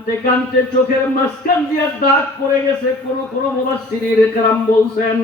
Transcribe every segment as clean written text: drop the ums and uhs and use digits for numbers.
কানতে কানতে চোখের মাঝখান দিয়ে দাগ পড়ে গেছে। কোন কোন মুফাসসিরিনে কেরাম বলছেন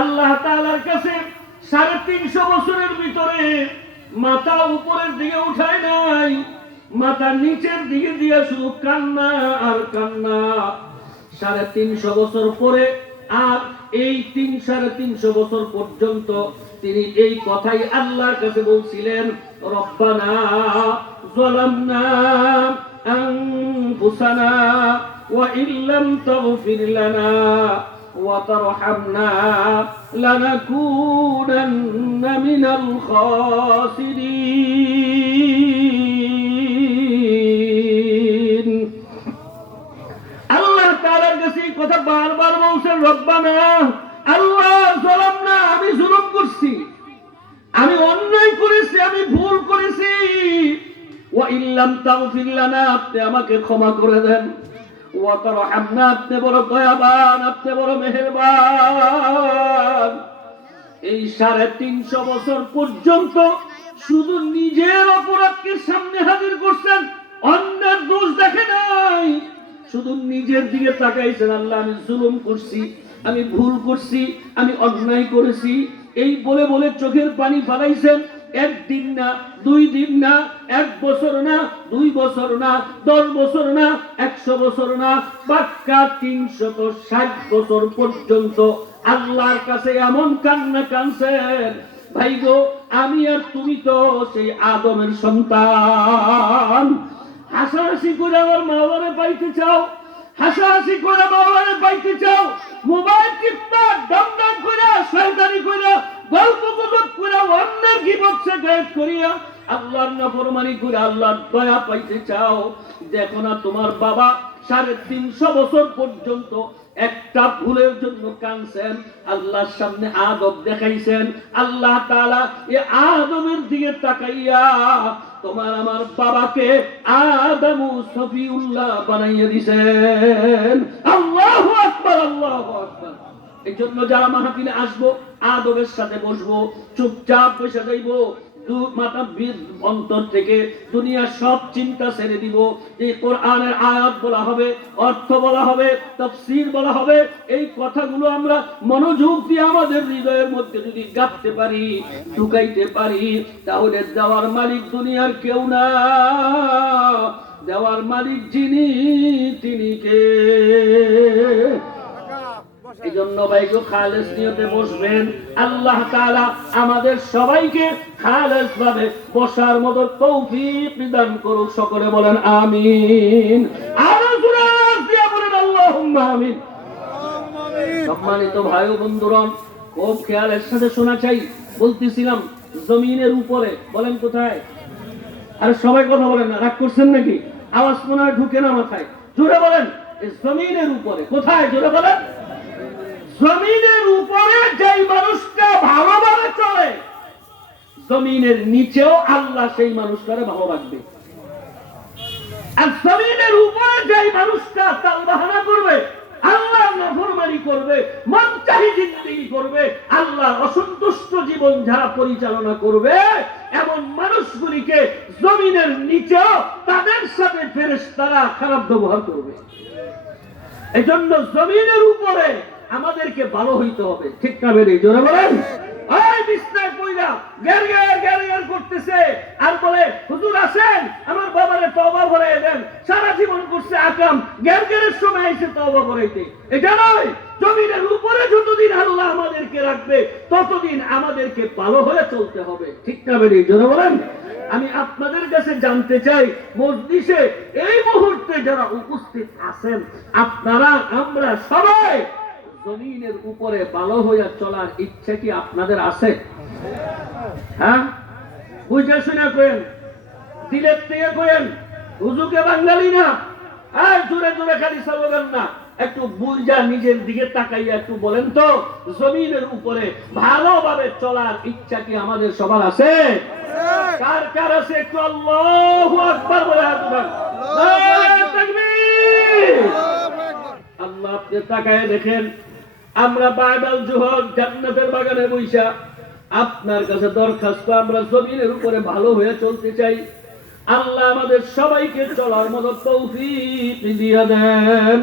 আল্লাহ তাআলার কাছে 350 বছরের ভিতরে মাথা উপরের দিকে উঠায় নাই, মাথা নিচের দিকে দিয়ে শুধু কান্না আর কান্না। 350 বছর পরে আর এই 350 বছর পর্যন্ত তিনি এই কথাই আল্লাহর কাছে বলছিলেন, রব্বানা যালামনা আনফুসানা ওয়া ইল্লাম তাগফির লানা ওয়া তারহামনা লানাকুনান্না মিনাল খাসিরিন। আল্লাহ তাআলার কাছে কথা বারবার বলছেন, রব্বানা, আল্লাহ যালামনা, আমি জুলুম করছি, আমি অন্যায় করেছি, আমি ভুল করেছি। ওয়া ইল্লাম তাগফির লানা, আপনি আমাকে ক্ষমা করে দেন। ওয়া তারহামনা, আপনি বড় দয়াবান, আপনি বড় মেহেরবান। এই 350 বছর পর্যন্ত শুধু নিজের অপরাধকে সামনে হাজির করছেন, অন্যের দোষ দেখে নাই, শুধু নিজের দিকে তাকাইছেন। আল্লাহ, আমি জুলুম করছি, আমি ভুল করছি, আমি অন্যায় করেছি, এই বলে বলে চোখের পানি ফেলাইছেন। 1 দিন না, 2 দিন না, 1 বছর না, 2 বছর না, 10 বছর না, 100 বছর না, পাক্কা 360 বছর পর্যন্ত আল্লাহর কাছে এমন কান্না কানছেন। ভাই গো, আমি আর তুমি তো সেই আদমের সন্তান। হাসাহাসি করে আমার মা বাবারে পাইতে চাও, হাসাহাসি করে বাবারে পাইতে চাও, মোবাইল টিপা ডাম করে শয়তানি করে গল্প গুজব করে অন্যের গীবত শেখায়ত করিয়া আল্লাহর নাফরমানি করে আল্লাহর দয়া পাইতে চাও। দেখো না তোমার বাবা 350 বছর পর্যন্ত একটা ভুলের জন্য কাঁদছেন, আল্লাহর সামনে আদব দেখাইছেন। আল্লাহ তাআলা এই আদমের দিকে তাকাইয়া তোমার আমার বাবাকে আদম সফিউল্লাহ বানাইয়া দিয়েছেন। আল্লাহু আকবার, আল্লাহু আকবার। এই জন্য যারা মাহফিলে আসবো, আদবের সাথে বসবো, চুপচাপ বসে যাইবো, অন্তর থেকে দুনিয়ার সব চিন্তা ছেড়ে দিব। এই কোরআনের আয়াত বলা হবে, অর্থ বলা হবে, তাফসীর বলা হবে, এই কথাগুলো আমরা মনোযোগ দিয়ে আমাদের হৃদয়ের মধ্যে যদি গাঁথতে পারি, ঢুকাইতে পারি, তাহলে দেওয়ার মালিক দুনিয়ার কেউ না, দেওয়ার মালিক যিনি তিনি কে? এই জন্য ভাইকে খালেস নিয়তে বসবেন। আল্লাহ তাআলা আমাদের সবাইকে খালেস ভাবে বসার মতো তৌফিক দান করুন। সকলে বলেন আমিন। আরো জোরে দিয়ে বলেন আল্লাহুম্মা আমিন। সম্মানিত ভাই ও বন্ধুগণ, খুব খেয়ালের সাথে শোনা চাই। বলতেছিলাম জমিনের উপরে, বলেন কোথায়? আরে সবাই কথা বলেন না, রাগ করছেন নাকি? আওয়াজ মনে হয় ঢুকে না মাথায়। জোরে বলেন, জমিনের উপরে। কোথায়? জোরে বলেন। জমিনের উপরে যেই মানুষটা ভালোভাবে চলে, জমিনের নিচেও আল্লাহ সেই মানুষটারে ভালো রাখবে। আর জমিনের উপরে যেই মানুষটা তালবাহানা করবে, আল্লাহর নাফরমানি করবে, মন চাহি জিন্দেগি করবে, আল্লাহর অসন্তুষ্ট জীবন যারা পরিচালনা করবে, এমন মানুষগুলিকে জমিনের নিচেও তাদের সাথে ফেরেশতারা খারাপ ব্যবহার করবে। এই জন্য জমিনের উপরে আমাদেরকে ভালো হইতে হবে, ঠিক না? বেরিয়ে জোরে বলেন। ওই বিছনায় পয়লা গ্যার গ্যার গ্যার গ্যার করতেছে আর বলে, হুজুর আসেন আমার বাবারে তওবা করাই দেন, সারা জীবন করছে আকাম, গ্যার গ্যারের সময় এসে তওবা করাইতে। এটা নয়, জমিনের উপরে যতদিন আল্লাহ আমাদেরকে রাখবে ততদিন আমাদেরকে ভালো হয়ে চলতে হবে, ঠিক না? বেরিয়ে জোরে বলেন। আমি আপনাদের কাছে জানতে চাই, মজলিসে এই মুহূর্তে যারা উপস্থিত আছেন, আপনারা আমরা সবাই জমিনের উপরে ভালো হয়ে চলার ইচ্ছা কি আপনাদের আছে? হ্যাঁ, বুঝে শুনে করেন, দিলের থেকে করেন, হুজুকে বাঙালি না, আর জোরে জোরে খালি স্লোগান না, একটু বুঝা নিজের দিকে তাকাইয়া একটু বলেন তো, জমিনের উপরে ভালোভাবে চলার ইচ্ছা কি আমাদের সবার আছে? কার কার আছে? একটু আল্লাহু আকবার বলে আসবেন। আল্লাহ আপনি তাকায় দেখেন, আমরা বাদাল জোহর জান্নাতের বাগানে বইসা আপনার কাছে দরখাস্ত, আমরা জমিনের উপরে ভালো হয়ে চলতে চাই। আল্লাহ আমাদের সবাইকে চলার মতো তৌফিক দিয়ে দেন।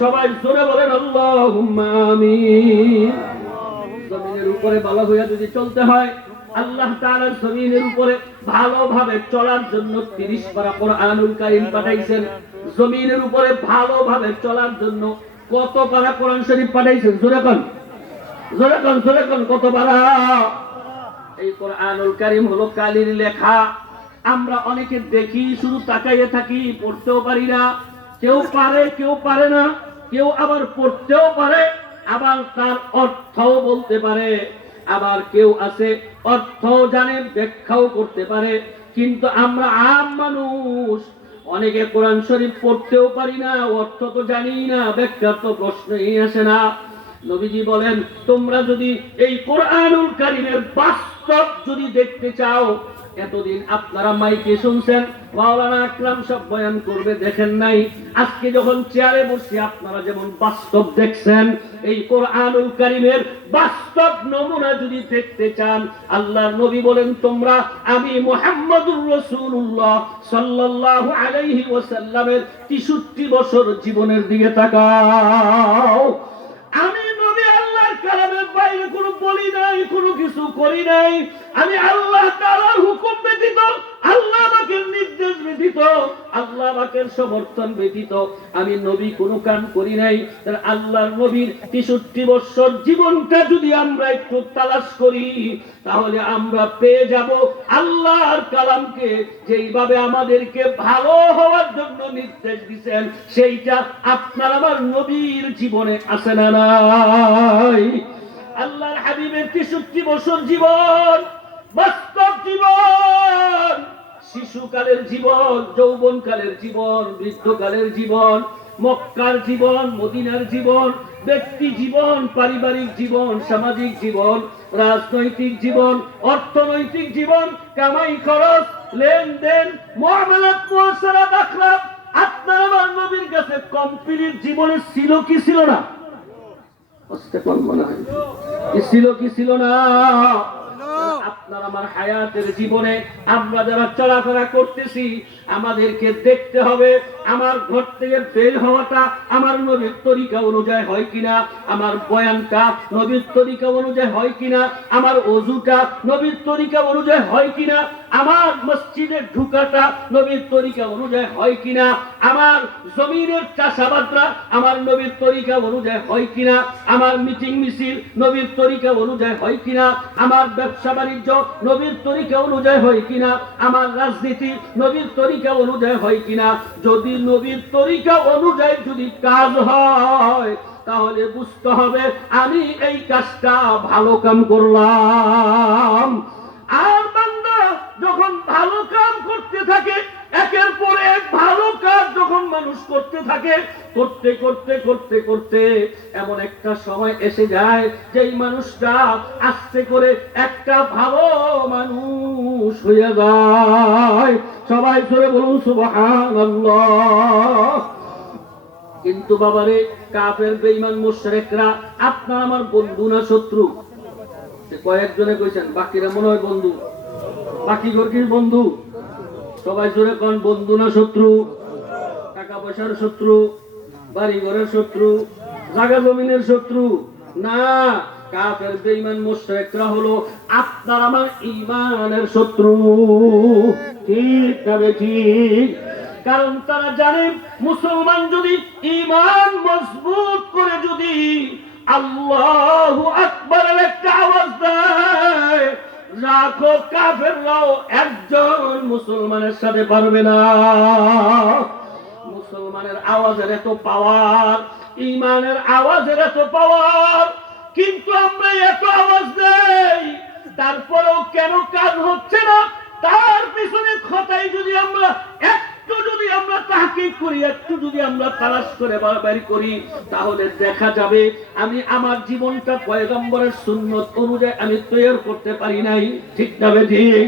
সবাই জোরে বলেন আল্লাহুম্মা আমিন। জমিনের উপরে ভালো হইয়া যদি চলতে হয়, আল্লাহ তাআলা জমিনের উপরে ভালোভাবে চলার জন্য 30 পারা কোরআনুল কারীম পাঠাইছেন। জমিনের উপরে ভালোভাবে চলার জন্য কত পারা কোরআন শরীফ পাঠাইছেন? জোরে কোন, জোরে কোন, জোরে কোন, কত পারা? এই কোরআনুল কারীম হলো কালির লেখা। আমরা অনেকে দেখি, শুধু তাকাইয়ে থাকি, পড়তেও পারি না। কেউ পারে, কেউ পারে না। কেউ আবার পড়তেও পারে, আবার তার অর্থও বলতে পারে। আবার কেউ আছে অর্থও জানে, ব্যাখ্যাও করতে পারে। কিন্তু আমরা আম মানুষ, অনেকে কোরআন শরীফ পড়তেও পারি না, অর্থ তো জানি না, ব্যাখ্যার তো প্রশ্নই আসে না। নবীজি বলেন, তোমরা যদি এই কোরআনুল কারীমের বাস্তব যদি দেখতে চাও, এতদিন আপনারা মাইকে শুনছেন, মাওলানা আকরাম সব বয়ান করবে, দেখেন নাই। আজকে যখন চেয়ারে বসে আপনারা যেমন বাস্তব দেখছেন, এই কোরআনুল কারীমের বাস্তব নমুনা যদি দেখতে চান, আল্লাহর নবী বলেন, তোমরা আমি মুহাম্মদুর রাসূলুল্লাহ সাল্লাল্লাহু আলাইহি ওয়াসাল্লামের 63 বছর জীবনের দিকে তাকাও। আমি নবী আল্লাহর কালামের বাইরে কোনো বলি নাই, কোনো কিছু করি নাই। আমি আল্লাহ তাআলার হুকুম ব্যতীত, আল্লাহ পাকের নির্দেশ ব্যতীত, আল্লাহ পাকের সমর্থন ব্যতীত আমি নবী কোনো কাম করি নাই। তার আল্লাহর নবীর 63 বছর জীবনটা যদি আমরা একটু তালাশ করি, তাহলে আমরা পেয়ে যাব আল্লাহর কালামকে যেইভাবে আমাদেরকে ভালো হওয়ার জন্য নির্দেশ দিয়েছেন, সেইটা আপনার আমার নবীর জীবনে আছে না নাই? আল্লাহর হাবিবের 63 বছর জীবন, বাস্তব জীবন, শিশুকালের জীবন, যৌবনকালের জীবন, বৃদ্ধকালের জীবন, মক্কার জীবন, মদিনার জীবন, ব্যক্তি জীবন, পারিবারিক জীবন, সামাজিক জীবন, রাজনৈতিক জীবন, অর্থনৈতিক জীবন, কামাই খরচ, লেনদেন, মুআমালাত, মুআশারাত, আখলাক, আপনার আমার নবীর কাছে কমপ্লিট জীবনে ছিল কি ছিল না? ছিল কি ছিল না? আপনার আমার হায়াতের জীবনে আমরা যারা চলাফেরা করতেছি, আমাদেরকে দেখতে হবে আমার ঘর থেকে বের হওয়াটা আমার নবীর তরিকা অনুযায়ী হয় কিনা, আমার বয়ানটা নবীর তরিকা অনুযায়ী হয় কিনা, আমার ওযুটা নবীর তরিকা অনুযায়ী হয় কিনা, আমার মসজিদে ঢুকাটা নবীর তরিকা অনুযায়ী হয় কিনা, আমার জমিনের চাষাবাদরা আমার নবীর তরিকা অনুযায়ী হয় কিনা, আমার মিটিং মিছিল নবীর তরিকা অনুযায়ী হয় কিনা, আমার ব্যবসা বাণিজ্য নবীর তরিকা অনুযায়ী হয় কিনা, আমার রাজনীতি নবীর তরিকা অনুযায়ী হয় কিনা। যদি নবীর তরিকা অনুযায়ী যদি কাজ হয়, তাহলে বুঝতে হবে আমি এই কাজটা ভালো কাম করলাম। আর বান্দা যখন ভালো কাম করতে থাকে, একের পর এক ভালো কাজ যখন মানুষ করতে থাকে, করতে করতে করতে করতে এমন একটা সময় এসে যায় যেই মানুষটা আস্তে করে একটা ভালো মানুষ হয়ে যায়। সবাই ধরে বলুন সুবহানাল্লাহ। কিন্তু বাবারে, কাফের বেঈমান মুশরিকরা আপনার আমার বন্ধু না শত্রু? কয়েকজনে কইছেন, বাকিরা মনে হয় বন্ধু। বাকি গর্গির বন্ধু? সবাই জোরে কোন, বন্ধু না শত্রু? টাকা পয়সার শত্রু, বাড়ি ঘরের শত্রু, জায়গা জমিনের শত্রু? না, কাফের বেঈমান মুশরিকরা হলো আপনার আমার ঈমানের শত্রু। ঠিক তবে ঠিক, কারণ তারা জানে মুসলমান যদি ঈমান মজবুত করে যদি আল্লাহু আকবারের একটা আওয়াজ দেয়, লাখো কাফেররাও একজন মুসলমানের সাথে পারবে না। মুসলমানের আওয়াজের এত পাওয়ার, ঈমানের আওয়াজের এত পাওয়ার, কিন্তু আমরা এত আওয়াজ দেই, তারপরেও কেন কাজ হচ্ছে না? তার পিছনে খোঁটাই যদি আমরা একটু যদি আমরা তাহকিক করি, একটু যদি আমরা তালাশ করে বের করি, তাহলে দেখা যাবে আমি আমার জীবনটা পয়গম্বরের সুন্নত অনুযায়ী আমি তৈরি করতে পারি নাই। ঠিক না ঠিক?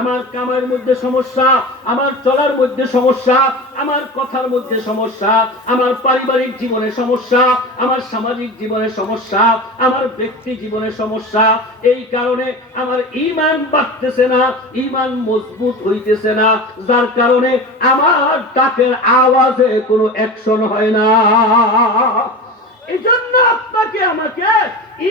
আমার কামের মধ্যে সমস্যা, আমার চলার মধ্যে সমস্যা, আমার কথার মধ্যে সমস্যা, আমার পারিবারিক জীবনে সমস্যা, আমার সামাজিক জীবনে সমস্যা, আমার ব্যক্তি জীবনে সমস্যা। এই কারণে আমার ঈমান বাড়তেছে না, ঈমান মজবুত হইতেছে না, যার কারণে আমার ডাকের আওয়াজে কোনো অ্যাকশন হয় না। এই জন্য আপনাকে আমাকে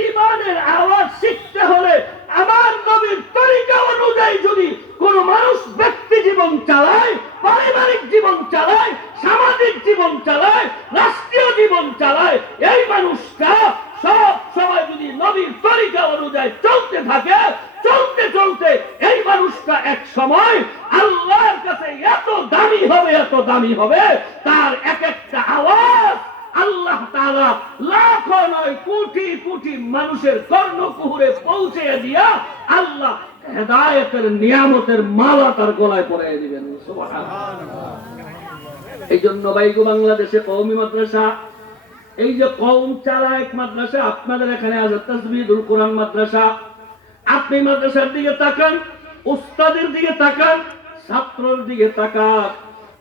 ঈমানের আওয়াজ শিখতে হলে আমার নবীর তরিকা অনুযায়ী যদি কোন মানুষ ব্যক্তি জীবন চালায়, পারিবারিক জীবন চালায়, সামাজিক জীবন চালায়, রাষ্ট্রীয় জীবন চালায়, এই মানুষটা সব সময় যদি নবীর তরিকা অনুযায়ী চলতে থাকে, চলতে চলতে এই মানুষটা এক সময় আল্লাহর কাছে এত দামি হবে, এত দামি হবে, তার এক একটা আওয়াজ আল্লাহ তাআলা লাখ নয় কোটি কোটি মানুষের কর্ণকুহরে পৌঁছে দিয়া আল্লাহ হেদায়েতের নিয়ামতের মালা তার গলায় পরিয়ে দিবেন। সুবহানাল্লাহ। এই জন্য ভাইগো বাংলাদেশে কওমি মাদ্রাসা, এই যে কওম চালায়েক মাদ্রাসা, আপনাদের এখানে আছে তাজবিদুল কোরআন মাদ্রাসা, আপনি মাদ্রাসার দিকে তাকান, উস্তাদের দিকে তাকান, ছাত্রর দিকে তাকান,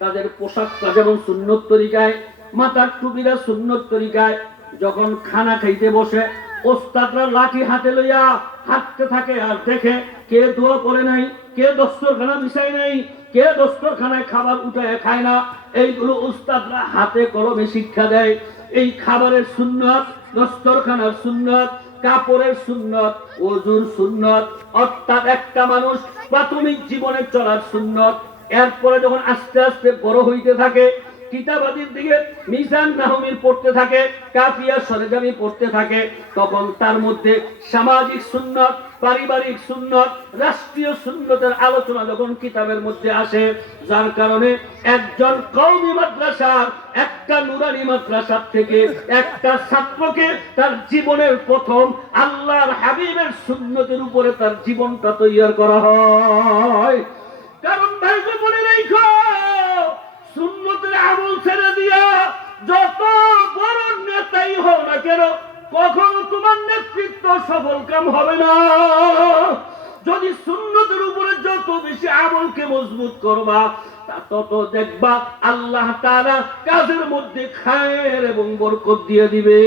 তাদের পোশাকটা যেমন সুন্নত তরিকায়, মাথার টুপিরা সুন্নত তরিকায়, যখন খানা খাইতে বসে ওস্তাদরা লাঠি হাতে লইয়া হাঁটতে থাকে আর দেখে কে দোয়া করে নাই, কে দস্তরখানা বিছায় নাই, কে দস্তরখানায় খাবার উঠায় খায় না, এইগুলো উস্তাদরা হাতে কলমে শিক্ষা দেয়। এই খাবারের সুন্নত, দস্তরখানার সুন্নত, কাপড়ের সুন্নত, ওযুর সুন্নত, অর্থাৎ একটা মানুষ প্রাথমিক জীবনে চলার সুন্নত। এরপরে যখন আস্তে আস্তে বড় হইতে থাকে, কিতাবাদির দিকে মিজান নাহমির পড়তে থাকে, কাফিয়া সরেজামি পড়তে থাকে, তখন তার মধ্যে সামাজিক সুন্নত, পারিবারিক সুন্নত, রাষ্ট্রীয় সুন্নতের আলোচনা যখন কিতাবের মধ্যে আসে, যার কারণে একজন কওমি মাদ্রাসার, একটা নুরানি মাদ্রাসার থেকে একটা ছাত্রকে তার জীবনের প্রথম আল্লাহর হাবিবের সুন্নতের উপরে তার জীবনটা তৈরি করা হয়। কারণ ভাইকে মনে রেখো, সুন্নতের আমল ছেড়ে দিয়া যত বড় নেতাই হও না কেন, কখনো তোমার নেতৃত্ব সফল কাম হবে না। যদি সুন্নতের উপরে যত বেশি আমলকে মজবুত করবা, তত দেখবা আল্লাহ তাআলা কাজের মধ্যে খায়ের এবং বরকত দিয়ে দিবে।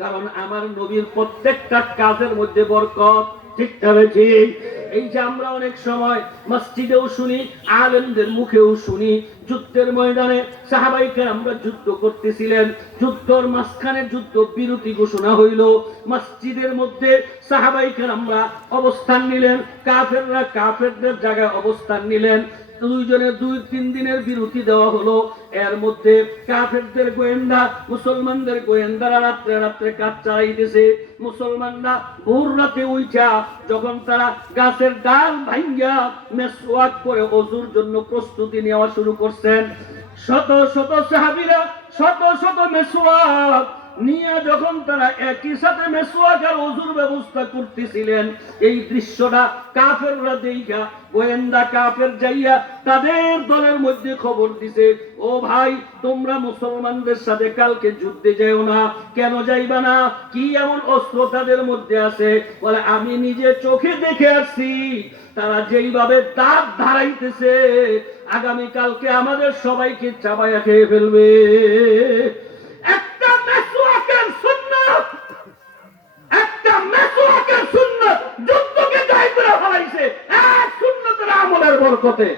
কারণ আমার নবীর প্রত্যেকটা কাজের মধ্যে বরকত। ঠিক তবে ঠিক। এই যে আমরা অনেক সময় মসজিদেও শুনি, আলেমদের মুখেও শুনি, যুদ্ধের ময়দানে সাহাবায়ে কেরামরা যুদ্ধ করতেছিলেন, যুদ্ধের মাঝখানে যুদ্ধ বিরতি ঘোষণা হইল, মসজিদের মধ্যে সাহাবায়ে কেরামরা অবস্থান নিলেন, কাফেররা কাফেরদের জায়গায় অবস্থান নিলেন, দুইজনে 2-3 দিনের বিরতি দেওয়া হলো। এর মধ্যে কাফেরদের গোয়েন্দা মুসলমানদের গোয়েন্দারা রাত্রে রাত্রে কাজ চালাইতেছে। মুসলমানরা ভোর রাতে উঠা যখন তারা গাছের ডাল ভাঙ্গা মেসওয়াক করে ওযুর জন্য প্রস্তুতি নেওয়া শুরু করছেন, শত শত সাহাবীরা শত শত মেসওয়াক নিয়ে যখন তারা একই সাথে মেসওয়াক আর ওযুর ব্যবস্থা করতেছিলেন, এই দৃশ্যটা কাফেররা দেখা গোয়েন্দা কাফের যাইয়া তাদের দলের মধ্যে খবর দিছে, ও ভাই তোমরা মুসলমানদের সাথে কালকে যুদ্ধে যাও না। কেন যাইবা না? কি এমন অস্ত্র তাদের মধ্যে আছে? বলে আমি নিজে চোখে দেখে আসছি, তারা যেইভাবে দাঁত ধারাইতেছে আগামী কালকে আমাদের সবাইকে চাবাইয়া খেয়ে ফেলবে। একটা মেসওয়াকের সুন্নাত, একটা মেসওয়াকের সুন্নাত যুদ্ধকে জয় করে ফেলাইছে এক সুন্নতের আমলের বরকতে।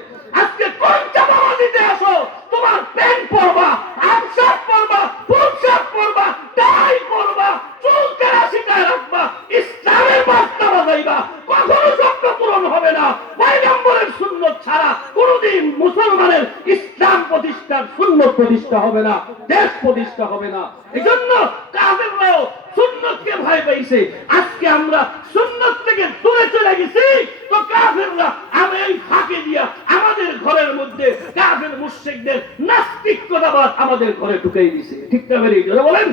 আজকে কোন চাপাবা দিতে আসো, তোমার প্যান্ট পরবা, আবশার্ট পরবা, ফুল শার্ট পরবা, টাই পরবা, চুল কেরাসিটায় রাখবা, ইসলামের বার্তা বাজাইবা, কখনো স্বপ্ন পূরণ হবে না। পয়গম্বরের সুন্নত ছাড়া কোনদিন মুসলমানের ইসলাম প্রতিষ্ঠার সুন্নত প্রতিষ্ঠা হবে না, দেশ প্রতিষ্ঠা হবে না। এজন্য কাফেররাও সুন্নতকে ভয় পাইছে। আজকে আমরা সুন্নত থেকে দূরে চলে গেছি, তো কাফেররা আমি এই ফাঁকে দিয়া আমাদের ঘরের মধ্যে কাফের মুশরিকদের নাস্তিকতাবাদ আমাদের ঘরে ঢুকাই দিছে। ঠিক না বেরি জোরে বলেন?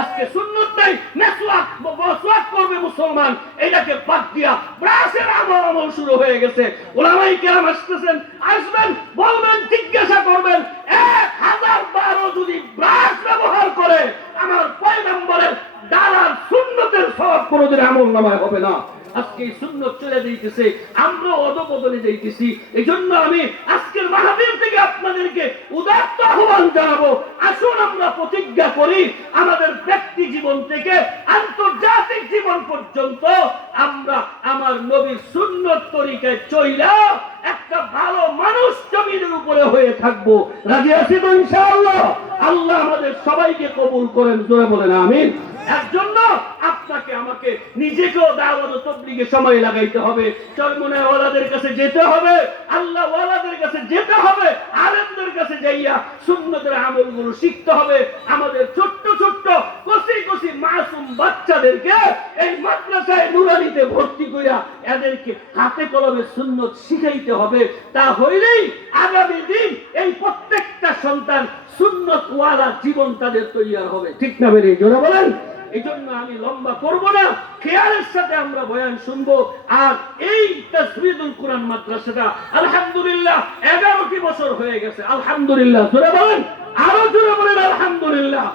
আজকে সুন্নত নাই, মেসওয়াক করবে মুসলমান, এটাকে বাদ দিয়া ব্রাশের আমল শুরু হয়ে গেছে। ওলামায়ে কেরাম আসতেছেন, আসবেন, বলবেন, জিজ্ঞাসা করবেন, 1000 বারও যদি ব্রাশ ব্যবহার করে আমার পয়গম্বরের দালার সুন্নতের সওয়াব কোনদিন আমল নামায় হবে না। আজকে সুন্নত চলে দিতেছে, আমরা অনুমোদনে যাইতেছি। এই জন্য আমি আজকের মাহফিল থেকে আপনাদেরকে উদাত্ত আহ্বান জানাবো, আসুন আমরা প্রতিজ্ঞা করি আমাদের ব্যক্তি জীবন থেকে আন্তর্জাতিক জীবন পর্যন্ত আমরা আমার নবীর সুন্নত তরিকায় চইলা একটা ভালো মানুষ জমিনের উপরে হয়ে থাকবো। রাজি আছি তো ইনশাআল্লাহ? আল্লাহ আমাদের সবাইকে কবুল করেন, জোরে বলেন আমিন। এর জন্য আপনাকে আমাকে নিজেকেও দাওয়াত ও তাবলীগে সময় লাগাইতে হবে, চরমনায় ওয়ালাদের কাছে যেতে হবে, আল্লাহ ওয়ালাদের কাছে যেতে হবে, আলেমদের কাছে যাইয়া সুন্নতের আমলগুলো শিখতে হবে। আমাদের ছোট্ট ছোট্ট কচি কচি মাসুম বাচ্চাদেরকে এই মাদ্রাসায় নুরানিতে ভর্তি কইরা এদেরকে হাতে কলমে সুন্নত শিখাইতে হবে। তা হইলেই আগামী দিন এই প্রত্যেকটা সন্তান সুন্নত ওয়ালা জীবন তাদের তৈরি হবে। ঠিক না বেরিয়ে জোরে বলেন? এই জন্য আমি লম্বা করব না, খেয়ালের সাথে আমরা বয়ান শুনবো। আর এই তাসবিদুল কোরআন মাদ্রাসাটা আলহামদুলিল্লাহ 11টি বছর হয়ে গেছে। আলহামদুলিল্লাহ জোরে বলেন, আরো জোরে বলেন আলহামদুলিল্লাহ।